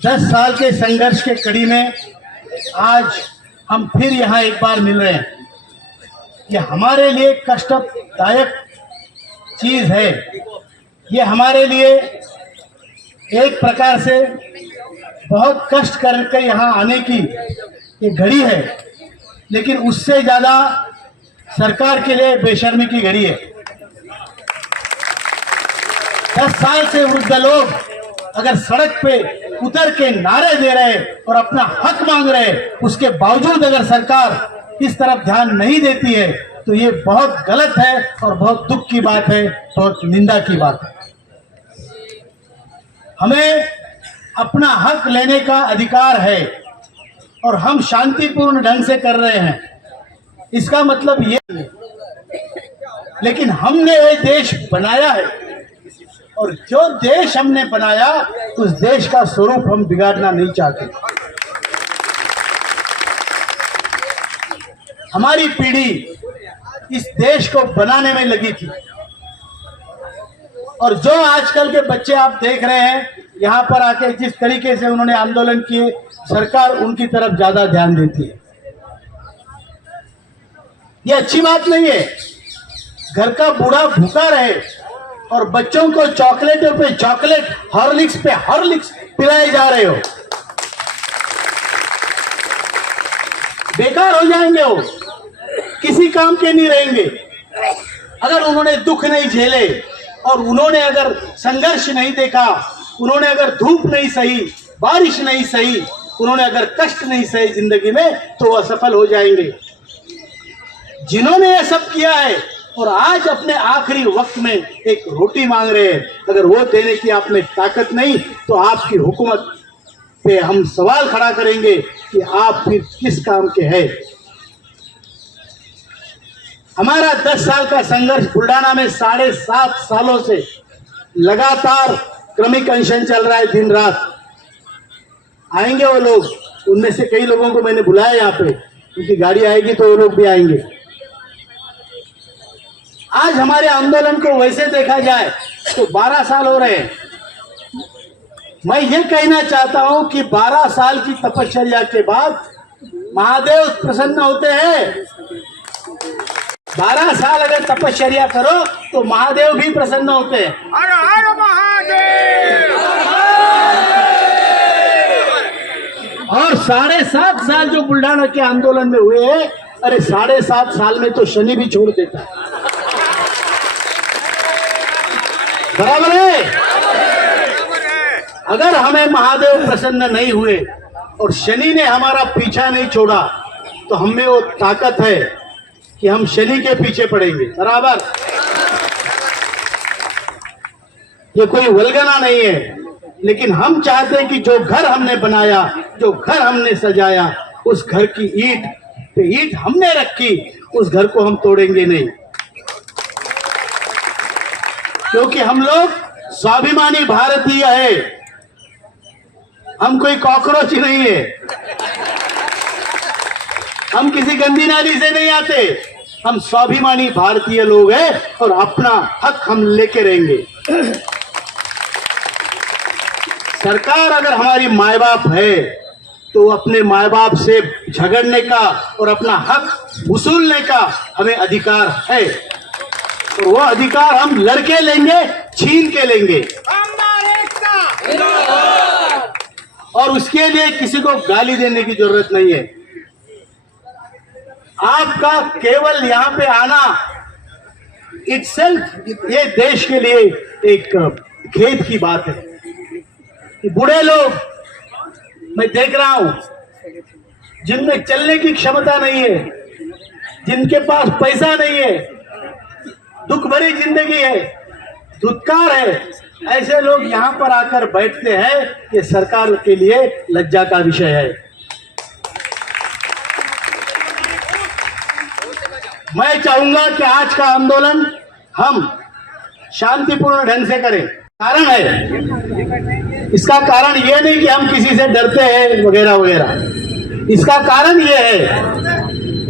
10 साल के संघर्ष के कड़ी में आज हम फिर यहाँ एक बार मिल रहे हैं। ये हमारे लिए कष्टदायक चीज है। ये हमारे लिए एक प्रकार से बहुत कष्ट करके यहाँ आने की ये घड़ी है, लेकिन उससे ज्यादा सरकार के लिए बेशर्मी की घड़ी है। 10 साल से वृद्ध लोग अगर सड़क पे उतर के नारे दे रहे और अपना हक मांग रहे, उसके बावजूद अगर सरकार इस तरफ ध्यान नहीं देती है तो ये बहुत गलत है और बहुत दुख की बात है, बहुत निंदा की बात है। हमें अपना हक लेने का अधिकार है और हम शांतिपूर्ण ढंग से कर रहे हैं, इसका मतलब ये नहीं। लेकिन हमने ये देश बनाया है और जो देश हमने बनाया उस देश का स्वरूप हम बिगाड़ना नहीं चाहते। हमारी पीढ़ी इस देश को बनाने में लगी थी और जो आजकल के बच्चे आप देख रहे हैं यहाँ पर आके जिस तरीके से उन्होंने आंदोलन किए, सरकार उनकी तरफ ज्यादा ध्यान देती है। ये अच्छी बात नहीं है। घर का बूढ़ा भूखा रहे और बच्चों को चॉकलेटों पे चॉकलेट, हॉर्लिक्स पे हॉर्लिक्स पिलाए जा रहे हो, बेकार हो जाएंगे। वो किसी काम के नहीं रहेंगे। अगर उन्होंने दुख नहीं झेले और उन्होंने अगर संघर्ष नहीं देखा, उन्होंने अगर धूप नहीं सही, बारिश नहीं सही, उन्होंने अगर कष्ट नहीं सहे जिंदगी में, तो वो असफल हो जाएंगे। जिन्होंने ये सब किया है और आज अपने आखिरी वक्त में एक रोटी मांग रहे हैं, अगर वो देने की आप में ताकत नहीं तो आपकी हुकूमत पे हम सवाल खड़ा करेंगे कि आप फिर किस काम के हैं। हमारा 10 साल का संघर्ष बुल्डाना में 7.5 सालों से लगातार क्रमिक अनशन चल रहा है, दिन रात। आएंगे वो लोग, उनमें से कई लोगों को मैंने बुलाया यहाँ पे, उनकी गाड़ी आएगी तो वो लोग भी आएंगे। आज हमारे आंदोलन को वैसे देखा जाए तो 12 साल हो रहे हैं। मैं ये कहना चाहता हूं कि 12 साल की तपश्चर्या के बाद महादेव प्रसन्न होते हैं। 12 साल अगर तपश्चर्या करो तो महादेव भी प्रसन्न होते हैं। हर हर महादेव। और 7.5 साल जो बुल्डाना के आंदोलन में हुए हैं, अरे 7.5 साल में तो शनि भी छोड़ देता है। बराबर है। अगर हमें महादेव प्रसन्न नहीं हुए और शनि ने हमारा पीछा नहीं छोड़ा तो हमें वो ताकत है कि हम शनि के पीछे पड़ेंगे। बराबर। ये कोई वल्गना नहीं है, लेकिन हम चाहते हैं कि जो घर हमने बनाया, जो घर हमने सजाया, उस घर की ईंट पे ईंट हमने रखी, उस घर को हम तोड़ेंगे नहीं, क्योंकि हम लोग स्वाभिमानी भारतीय है। हम कोई कॉकरोच नहीं है। हम किसी गंदी नाली से नहीं आते। हम स्वाभिमानी भारतीय लोग हैं और अपना हक हम लेके रहेंगे। सरकार अगर हमारी माए बाप है तो अपने माए बाप से झगड़ने का और अपना हक वसूलने का हमें अधिकार है, और वो अधिकार हम लड़के लेंगे, छीन के लेंगे। और उसके लिए किसी को गाली देने की जरूरत नहीं है। आपका केवल यहाँ पे आना इटसेल्फ ये देश के लिए एक खेद की बात है कि बूढ़े लोग मैं देख रहा हूं जिनमें चलने की क्षमता नहीं है, जिनके पास पैसा नहीं है, दुख भरी जिंदगी है, धुतकार है, ऐसे लोग यहाँ पर आकर बैठते हैं। ये सरकार के लिए लज्जा का विषय है। मैं चाहूंगा कि आज का आंदोलन हम शांतिपूर्ण ढंग से करें। कारण है, इसका कारण यह नहीं कि हम किसी से डरते हैं वगैरह वगैरह। इसका कारण यह है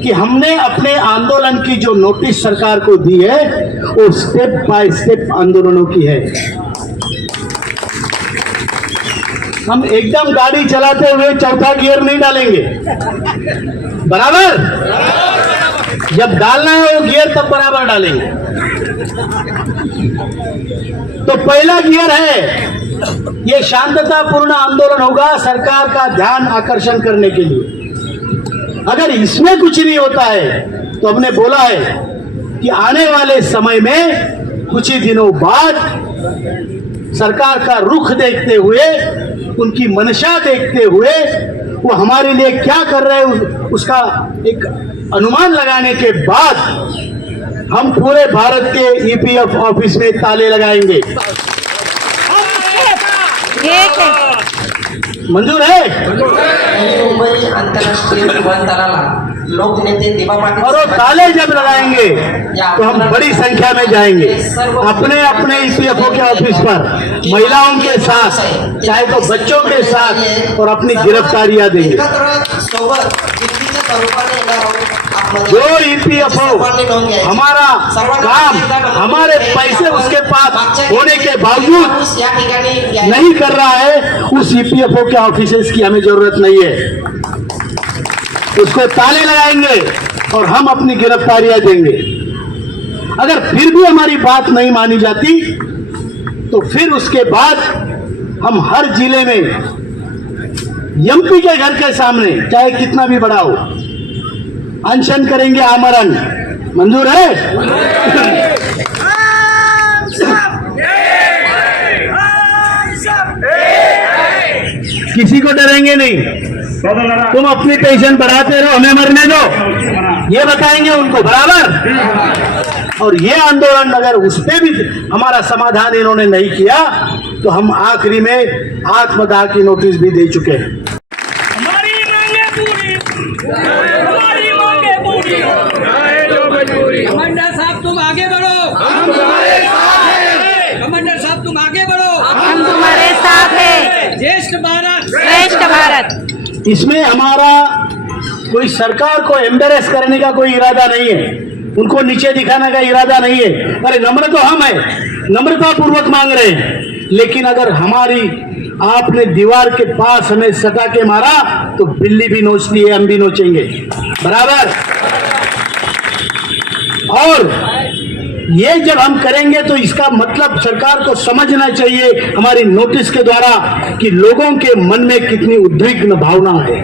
कि हमने अपने आंदोलन की जो नोटिस सरकार को दी है वो स्टेप बाय स्टेप आंदोलनों की है। हम एकदम गाड़ी चलाते हुए चौथा गियर नहीं डालेंगे, बराबर। जब डालना है वो गियर तब बराबर डालेंगे। तो पहला गियर है, ये शांततापूर्ण आंदोलन होगा सरकार का ध्यान आकर्षण करने के लिए। अगर इसमें कुछ नहीं होता है तो हमने बोला है कि आने वाले समय में कुछ ही दिनों बाद सरकार का रुख देखते हुए, उनकी मंशा देखते हुए, वो हमारे लिए क्या कर रहे हैं उसका एक अनुमान लगाने के बाद हम पूरे भारत के ईपीएफ ऑफिस में ताले लगाएंगे। मंजूर है? मुंबई आंतरराष्ट्रीय विमानतळाला लोकनेते दिबा पाटील और वो ताले जब लगाएंगे तो हम बड़ी संख्या में जाएंगे अपने अपने ईपीएफओ के ऑफिस पर, महिलाओं के साथ, चाहे तो बच्चों के साथ, और अपनी गिरफ्तारियां देंगे। जो ईपीएफओ हमारा काम, हमारे पैसे उसके पास होने के बावजूद नहीं कर रहा है, उस ईपीएफओ के ऑफिसर्स की हमें जरूरत नहीं है। उसको ताले लगाएंगे और हम अपनी गिरफ्तारियां देंगे। अगर फिर भी हमारी बात नहीं मानी जाती तो फिर उसके बाद हम हर जिले में एमपी के घर के सामने, चाहे कितना भी बड़ा हो, अनशन करेंगे, आमरण। मंजूर है? किसी को डरेंगे नहीं। तुम अपनी पेंशन बढ़ाते रहो, हमें मरने दो, ये बताएंगे उनको, बराबर। और ये आंदोलन अगर उस पर भी हमारा समाधान इन्होंने नहीं किया तो हम आखिरी में आत्मदाह की नोटिस भी दे चुके हैं। हमारी मांगे पूरी, हमारी मांगे पूरी। कमांडर साहब तुम आगे बढ़ो, हम तुम्हारे साथ हैं। कमांडर साहब तुम आगे बढ़ो, हम तुम्हारे साथ हैं। ज्येष्ठ भारत, श्रेष्ठ भारत। इसमें हमारा कोई सरकार को एम्बेरेस करने का कोई इरादा नहीं है, उनको नीचे दिखाने का इरादा नहीं है। अरे नम्र तो हम है, नम्रता पूर्वक मांग रहे हैं। लेकिन अगर हमारी आपने दीवार के पास हमें सटा के मारा तो बिल्ली भी नोचती है, हम भी नोचेंगे, बराबर। और ये जब हम करेंगे तो इसका मतलब सरकार को समझना चाहिए हमारी नोटिस के द्वारा कि लोगों के मन में कितनी उद्विग्न भावना है,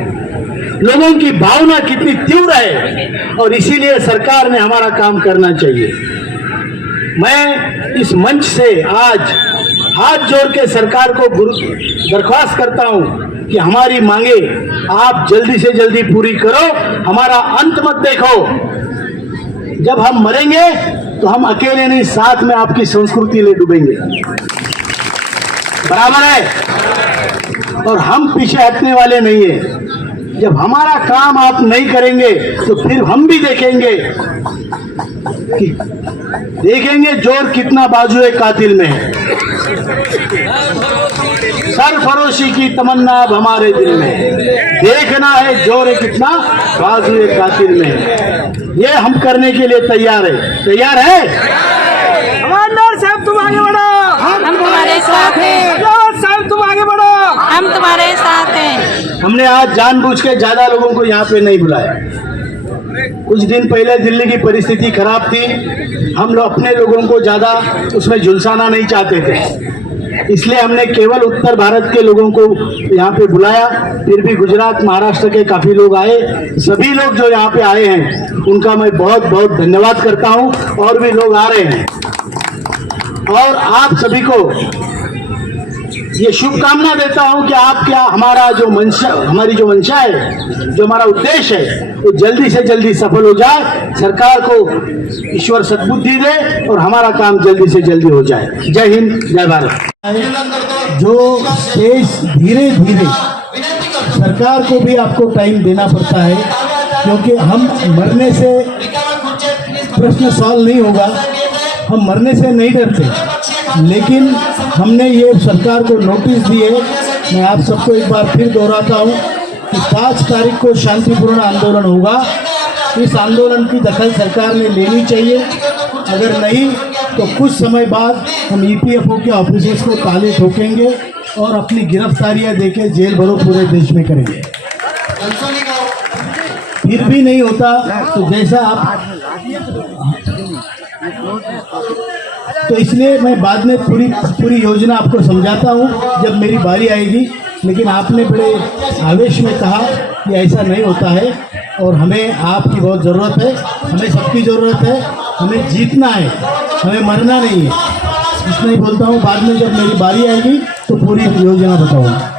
लोगों की भावना कितनी तीव्र है, और इसीलिए सरकार ने हमारा काम करना चाहिए। मैं इस मंच से आज हाथ जोड़ के सरकार को दरख्वास्त करता हूं कि हमारी मांगे आप जल्दी से जल्दी पूरी करो, हमारा अंत मत देखो। जब हम मरेंगे तो हम अकेले नहीं, साथ में आपकी संस्कृति ले डूबेंगे, बराबर है। और हम पीछे हटने वाले नहीं है। जब हमारा काम आप नहीं करेंगे तो फिर हम भी देखेंगे जोर कितना बाजुए कातिल में है। सरफरोशी की तमन्ना अब हमारे दिल में, देखना है जोर कितना बाजुए कातिल में है। ये हम करने के लिए तैयार है। तैयार है? कमांडर साहब तुम आगे बढ़ो, हम तुम्हारे साथ हैं। साहब तुम आगे बढ़ो, हम तुम्हारे साथ हैं। हमने आज जानबूझ के ज्यादा लोगों को यहाँ पे नहीं बुलाया। कुछ दिन पहले दिल्ली की परिस्थिति खराब थी, हम लोग अपने लोगों को ज्यादा उसमें झुलसाना नहीं चाहते थे, इसलिए हमने केवल उत्तर भारत के लोगों को यहाँ पे बुलाया। फिर भी गुजरात, महाराष्ट्र के काफी लोग आए। सभी लोग जो यहाँ पे आए हैं उनका मैं बहुत बहुत धन्यवाद करता हूँ। और भी लोग आ रहे हैं, और आप सभी को ये शुभकामना देता हूं कि आप क्या हमारा जो मंशा, हमारी जो मंशा है, जो हमारा उद्देश्य है, वो जल्दी से जल्दी सफल हो जाए। सरकार को ईश्वर सद्बुद्धि दे और हमारा काम जल्दी से जल्दी हो जाए। जय हिंद, जय भारत। जो देश धीरे धीरे, सरकार को भी आपको टाइम देना पड़ता है, क्योंकि हम मरने से प्रश्न सॉल्व नहीं होगा। हम मरने से नहीं डरते, लेकिन हमने ये सरकार को नोटिस दी है। मैं आप सबको एक बार फिर दोहराता हूँ कि 5 तारीख को शांतिपूर्ण आंदोलन होगा। इस आंदोलन की दखल सरकार ने लेनी चाहिए। अगर नहीं तो कुछ समय बाद हम ईपीएफओ के ऑफिसर्स को ताले ठोकेंगे और अपनी गिरफ्तारियां देके जेल भरो पूरे देश में करेंगे। फिर भी नहीं होता तो जैसा आप, तो इसलिए मैं बाद में पूरी योजना आपको समझाता हूँ जब मेरी बारी आएगी। लेकिन आपने बड़े आवेश में कहा कि ऐसा नहीं होता है और हमें आपकी बहुत ज़रूरत है, हमें सबकी ज़रूरत है, हमें जीतना है, हमें मरना नहीं है। इसलिए बोलता हूँ बाद में जब मेरी बारी आएगी तो पूरी योजना बताऊँगा।